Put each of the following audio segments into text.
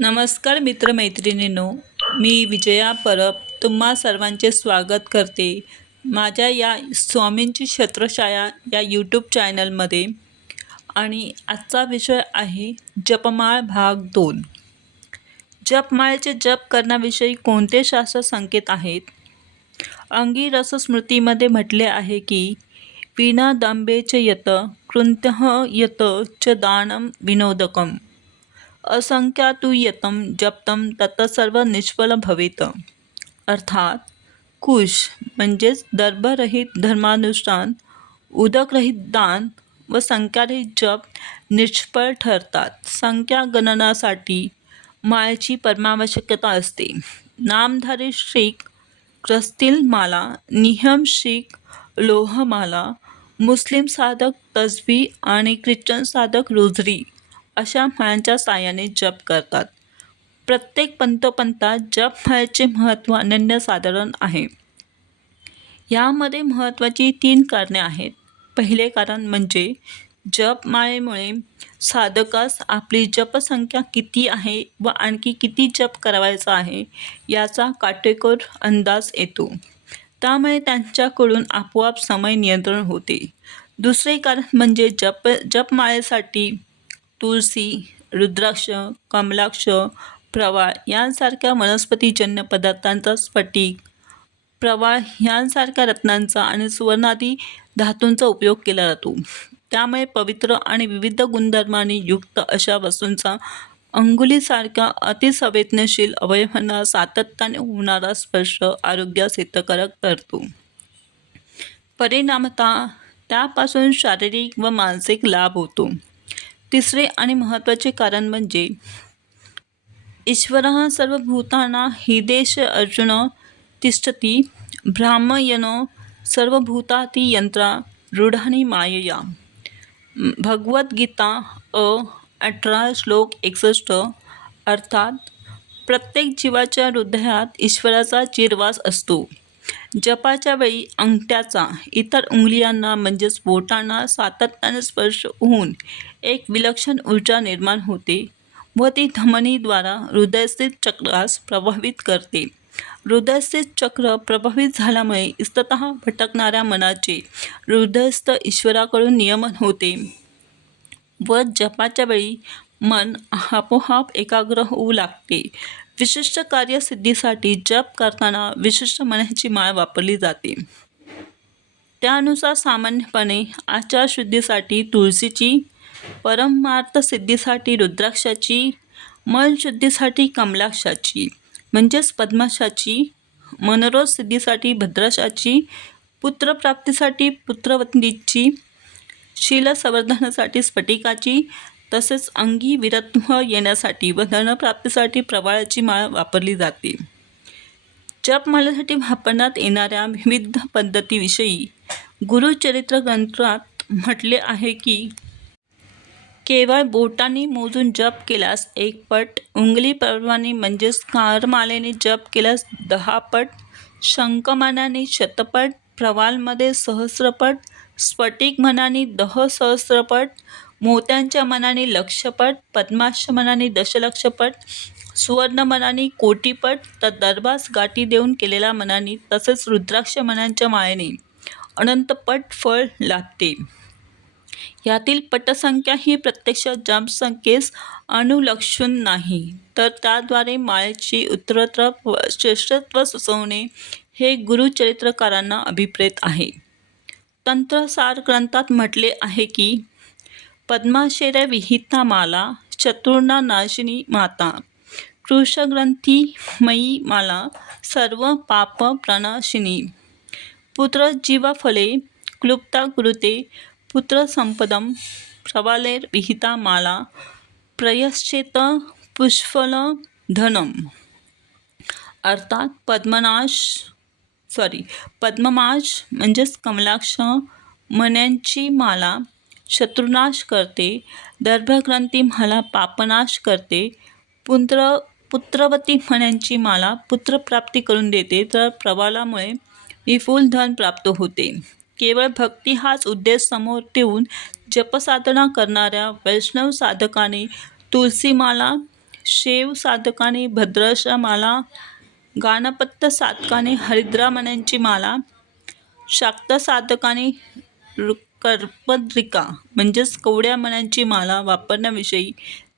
नमस्कार मित्रमैत्रिणींनो मी विजया परब तुम्हा सर्वांचे स्वागत करते. माझ्या या स्वामींची क्षेत्रशाळा या यूट्यूब चॅनलमध्ये आणि आजचा विषय आहे जपमाळ भाग दोन. जपमाळेचे जप करण्याविषयी कोणते शास्त्र संकेत आहेत? अंगिरस स्मृतीमध्ये म्हटले आहे की विना दंबेचे यत कृंत यत च दानं विनोदकम. असंख्यातु यतं जप्तं तत् सर्व निष्फल भवेत. अर्थात कुश म्हणजेच दर्भरहित धर्मानुष्ठान उदकरहित दान व संख्यारहित जप निष्फळ ठरतात. संख्या गणनासाठी माळेची परमावश्यकता असते. नामधारी शीख क्रस्तील माला नियम शीख लोहमाला मुस्लिम साधक तस्बी आणि ख्रिश्चन साधक रोजरी अशा फळांच्या साहाय्याने जप करतात. प्रत्येक पंतोपंतात जप फळाचे महत्त्व अनन्यसाधारण आहे. यामध्ये महत्त्वाची तीन कारणे आहेत. पहिले कारण म्हणजे जपमाळेमुळे साधकास आपली जपसंख्या किती आहे व आणखी किती जप करावायचा आहे याचा काटेकोर अंदाज येतो. त्यामुळे त्यांच्याकडून आपोआप समय नियंत्रण होते. दुसरे कारण म्हणजे जप जपमाळेसाठी तुळसी रुद्राक्ष कमलाक्ष प्रवाळ यांसारख्या वनस्पतीजन्य पदार्थांचा स्फटिक. प्रवाळ यांसारख्या रत्नांचा आणि सुवर्णादी धातूंचा उपयोग केला जातो. त्यामुळे पवित्र आणि विविध गुणधर्मांनी युक्त अशा वस्तूंचा अंगुलीसारख्या अतिसंवेदनशील अवयवांना सातत्याने होणारा स्पर्श आरोग्यास हितकारक ठरतो परिणामतः त्यापासून शारीरिक व मानसिक लाभ होतो. तिसरे आणि महत्त्वाचे कारण म्हणजे ईश्वरः सर्वभूतानां हिदेश अर्जुन तिष्ठती ब्राह्मयन सर्वभूताती यंत्रा रूढानी मायया। भगवद्गीता अ अठरा श्लोक एकसष्ट अर्थात प्रत्येक जीवाच्या हृदयात ईश्वराचा चिरवास असतो। जपाच्या वेळी अंगठ्याचा इतर उंगलियांना म्हणजेच बोटांना सातत्याने स्पर्श होऊन एक विलक्षण ऊर्जा निर्माण होते व ती धमनीद्वारा हृदयस्थित चक्रास प्रभावित करते. हृदयस्थित चक्र प्रभावित झाल्यामुळे इस्तत भटकणाऱ्या मनाचे हृदयस्थ ईश्वराकडून नियमन होते. व जपाच्या वेळी मन आपोआप एकाग्र होऊ लागते. विशिष्ट कार्यसिद्धीसाठी जप करताना विशिष्ट मनाची माळ वापरली जाते. त्यानुसार सामान्यपणे आचारशुद्धीसाठी तुळशीची परमार्थ सिद्धीसाठी रुद्राक्षाची मनशुद्धीसाठी कमलाक्षाची म्हणजेच पद्माशाची मनोरोज सिद्धीसाठी भद्राशाची पुत्रप्राप्तीसाठी पुत्रवतीची शीलसंवर्धनासाठी स्फटिकाची तसेच अंगी विरत्व येण्यासाठी व धनप्राप्तीसाठी प्रवाळाची माळ वापरली जाते. जपमालासाठी वापरण्यात येणाऱ्या विविध पद्धतीविषयी गुरुचरित्र ग्रंथात म्हटले आहे की केवळ बोटांनी मोजून जप केल्यास एक पट पर्वाने म्हणजेच कारमालेने जप केल्यास दहा पट शंकमानाने शतपट प्रवालमध्ये सहस्रपट स्फटिक मनाने दह सहस्रपट मोत्यांच्या मनाने लक्षपट पद्माश मनाने दशलक्षपट सुवर्ण मनाने कोटीपट तर दरबास गाठी देऊन केलेल्या मनाने तसेच रुद्राक्ष मनांच्या मायेने अनंतपट फळ लाभते. यातील पटसंख्या ही प्रत्यक्ष जमसंख्येस अनुलक्षून नाही तर त्याद्वारे माळेची उत्तरत्र श्रेष्ठत्व सुचवणे हे गुरुचरित्रकारांना अभिप्रेत आहे. तंत्रसार ग्रंथात म्हटले आहे की पद्माशेर विहिता माला चतुर्णा नाशिनी माता। कृषग्रंथी मयी माला सर्व पाप प्रणाशिनी पुत्र जीवफले क्लुप्ता कुरुते पुत्रसंपदं प्रवालेर विहिता माला प्रयश्चेत पुष्फल धनम अर्थात पद्मनाश सॉरी पद्ममाश म्हणजेच कमलाक्ष मण्यांची माला शत्रुनाश करते. दर्भग्रंथी मला पापनाश करते. पुत्र पुत्रवती म्हण्यांची माला पुत्रप्राप्ती करून देते. तर प्रवालामुळे विपुल धन प्राप्त होते. केवळ भक्ती हाच उद्देश समोर ठेवून जपसाधना करणाऱ्या वैष्णव साधकाने तुलसीमाला शेव साधकाने भद्रशमाला माला साधकाने हरिद्रामण्यांची माला शाक्त साधकाने रु- कर्पद्रिका म्हणजेच कवड्या मनांची माला वापरण्याविषयी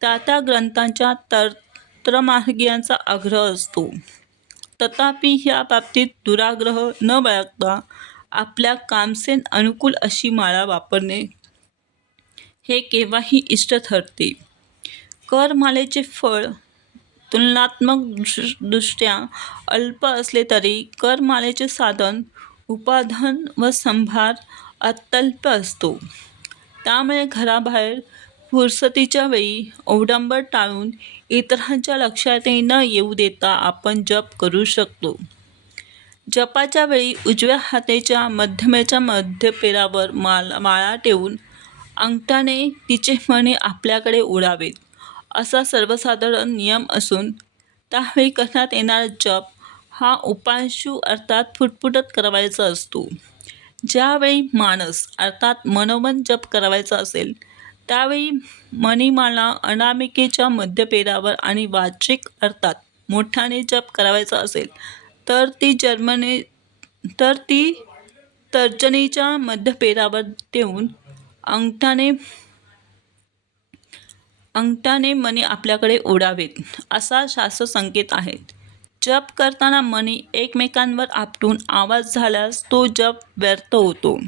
त्या त्या ग्रंथांच्या तंत्रमार्गियांचा आग्रह असतो. तथापि ह्या बाबतीत दुराग्रह न बाळगता आपल्या कामसेन अनुकूल अशी माळा वापरणे हे केव्हाही इष्ट ठरते. करमालेचे फळ तुलनात्मक दृष्ट्या अल्प असले तरी करमालेचे साधन उपाधन व संभार अत्यल्प असतो. त्यामुळे घराबाहेर फुरसतीच्या वेळी अवडंबर टाळून इतरांच्या लक्षातही न येऊ देता आपण जप करू शकतो. जपाच्या वेळी उजव्या हातेच्या मध्यमेच्या मध्यपेरावर माला माळा ठेवून अंगठाने तिचे मणी आपल्याकडे ओढावेत. असा सर्वसाधारण नियम असून त्यावेळी करण्यात येणारा जप हा उपांशू अर्थात फुटफुटत करावायचा असतो. ज्यावेळी माणस अर्थात मनोमन जप करावायचा असेल त्यावेळी मणिमाला अनामिकेच्या मध्यपेरावर आणि वाचिक अर्थात मोठ्याने जप करावायचा असेल तर ती जर्मने तर ती तर्जनीच्या मध्यपेरावर ठेवून अंगठाने अंगठाने मणी आपल्याकडे ओढावेत असा शास्त्र संकेत आहेत जप करताना मणी एकमेकांवर आपटून आवाज झाल्यास तो जप व्यर्थ होतो.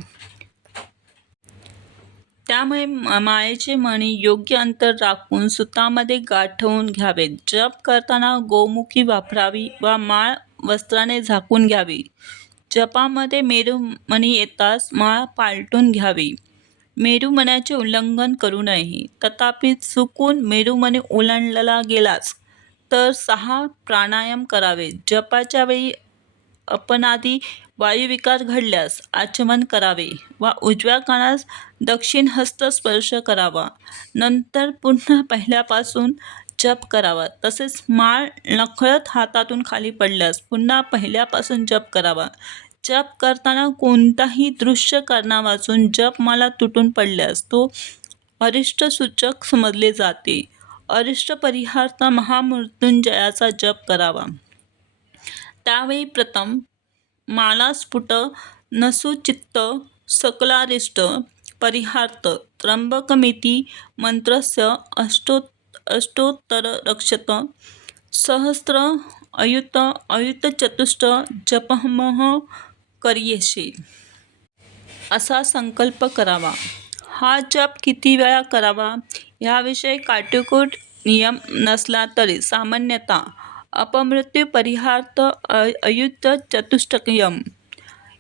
त्यामुळे माळेचे मणी योग्य अंतर राखून सुतामध्ये गाठवून घ्यावेत जप करताना गोमुखी वापरावी वा माळ वस्त्राने झाकून घ्यावी. जपामध्ये मेरुमणी येताच माळ पालटून घ्यावी. मेरुमण्याचे उल्लंघन करू नये. तथापि चुकून मेरुमणी ओलांडला गेलाच. तर सहा प्राणायाम करावे. जपाच्या वेळी अपनादी वायुविकार घडल्यास आचमन करावे वा उजव्या कानास दक्षिण हस्त स्पर्श करावा. नंतर पुन्हा पहिल्यापासून जप करावा. तसेच माळ नखळत हातातून खाली पडल्यास पुन्हा पहिल्यापासून जप करावा. जप करताना कोणताही दृश्य कारणा वाचून जपमाला तुटून पडल्यास तो अरिष्ट सूचक समजले जाते. अरिष्ट परिहार्थ महामृत्युंजयाचा जप करावा. त्यावेळी प्रथम मालास्फुट नसुचित्त सकलारिष्ट परिहार्थ त्र्यंबकमिती मंत्रस्य अष्टो अष्टोत्तररक्षत सहस्र अयुत अयुतचतुष्ट जपमह करियेशे असा संकल्प करावा. हा जप किती वेळा करावा? ह्याविषयी काटेकोर नियम नसला तरी सामान्यतः अपमृत्यू परिहार्थ अ अयुत चतुष्टयम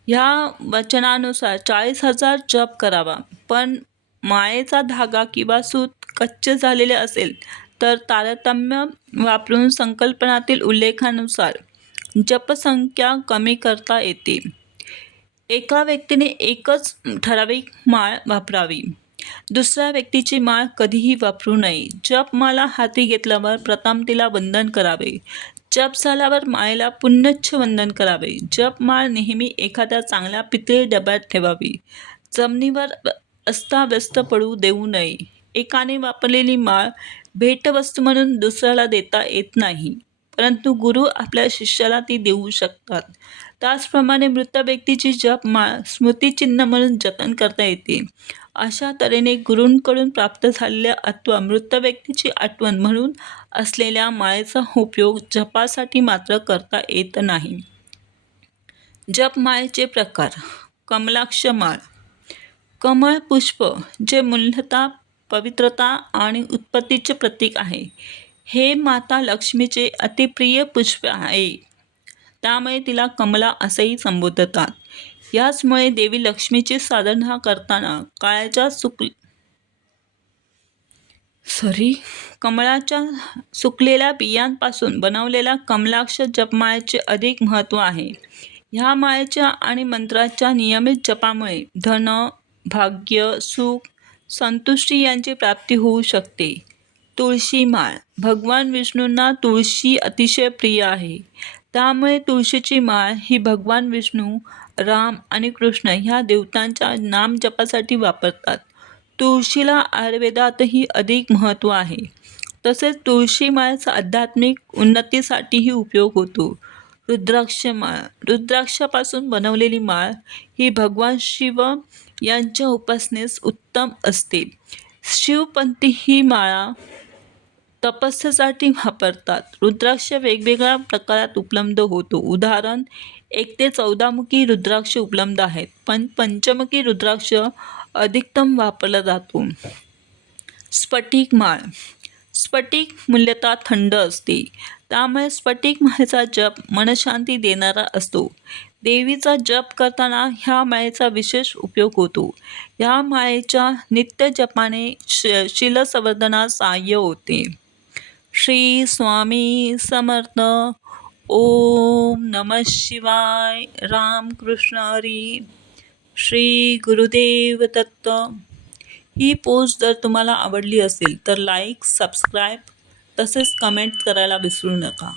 ह्या वचनानुसार चाळीस हजार जप करावा. पण माळेचा धागा किंवा सूत कच्चे झालेले असेल तर तारतम्य वापरून संकल्पनातील उल्लेखानुसार जपसंख्या कमी करता येते. एका व्यक्तीने एकच ठराविक माळ वापरावी. दुसऱ्या व्यक्तीची माळ कधीही वापरू नये. जपमाला हाती घेतल्यावर प्रथम तिला वंदन करावे. जप झाल्यावर माळेला पुन्नच्छ वंदन करावे. जपमाळ नेहमी एखाद्या चांगल्या पितळी डब्यात ठेवावी. जमिनीवर अस्ताव्यस्त पडू देऊ नये. एकाने वापरलेली माळ भेटवस्तू म्हणून दुसऱ्याला देता येत नाही. परंतु गुरु आपल्या शिष्याला ती देऊ शकतात. त्याचप्रमाणे मृत व्यक्तीची जपमाळ स्मृतिचिन्ह म्हणून जतन करता येते. अशा तऱ्हेने गुरूंकडून प्राप्त झालेल्या अथवा मृत व्यक्तीची आठवण म्हणून असलेल्या माळेचा उपयोग जपासाठी मात्र करता येत नाही. जपमाळेचे प्रकार. कमलाक्ष माळ. कमळ पुष्प जे मूलतः पवित्रता आणि उत्पत्तीचे प्रतीक आहे. हे माता लक्ष्मीचे अतिप्रिय पुष्प आहे. त्यामुळे तिला कमला असेही संबोधतात. याचमुळे देवी लक्ष्मीची साधना करताना काळ्याच्या सुक सॉरी कमळाच्या सुकलेल्या बियांपासून बनवलेल्या कमलाक्ष जपमाळेचे अधिक महत्त्व आहे. ह्या माळेच्या आणि मंत्राच्या नियमित जपामुळे धन भाग्य सुख संतुष्टी यांची प्राप्ती होऊ शकते. तुळशी माळ. भगवान विष्णूंना तुळशी अतिशय प्रिय आहे. त्यामुळे तुळशीची माळ ही भगवान विष्णू राम आणि कृष्ण ह्या देवतांच्या नामजपासाठी वापरतात. तुळशीला आयुर्वेदातही अधिक महत्त्व आहे. तसेच तुळशी माळाचा आध्यात्मिक उन्नतीसाठीही उपयोग होतो. रुद्राक्ष माळ रुद्राक्षापासून बनवलेली माळ ही भगवान शिव यांच्या उपासनेस उत्तम असते. शिवपंथी ही माळा तपस्यासाठी वापरतात. रुद्राक्ष वेगवेगळ्या प्रकारात उपलब्ध होतो. उदाहरण एक ते चौदामुखी रुद्राक्ष उपलब्ध आहेत. पण पंचमुखी रुद्राक्ष अधिकतम वापरला जातो. स्फटिक माळ. स्फटिक मूल्यतः थंड असते. त्यामुळे स्फटिक माळेचा जप मनशांती देणारा असतो. देवीचा जप करताना ह्या माळेचा विशेष उपयोग होतो. ह्या माळेच्या नित्य जपाने श शिलसंवर्धनास सहाय्य होते. श्री स्वामी समर्थ. ओम नमः शिवाय। रामकृष्ण हरी। श्री गुरुदेव दत्त ही पोस्ट जर तुम्हाला आवडली असेल तर लाईक सबस्क्राईब तसेच कमेंट करायला विसरू नका.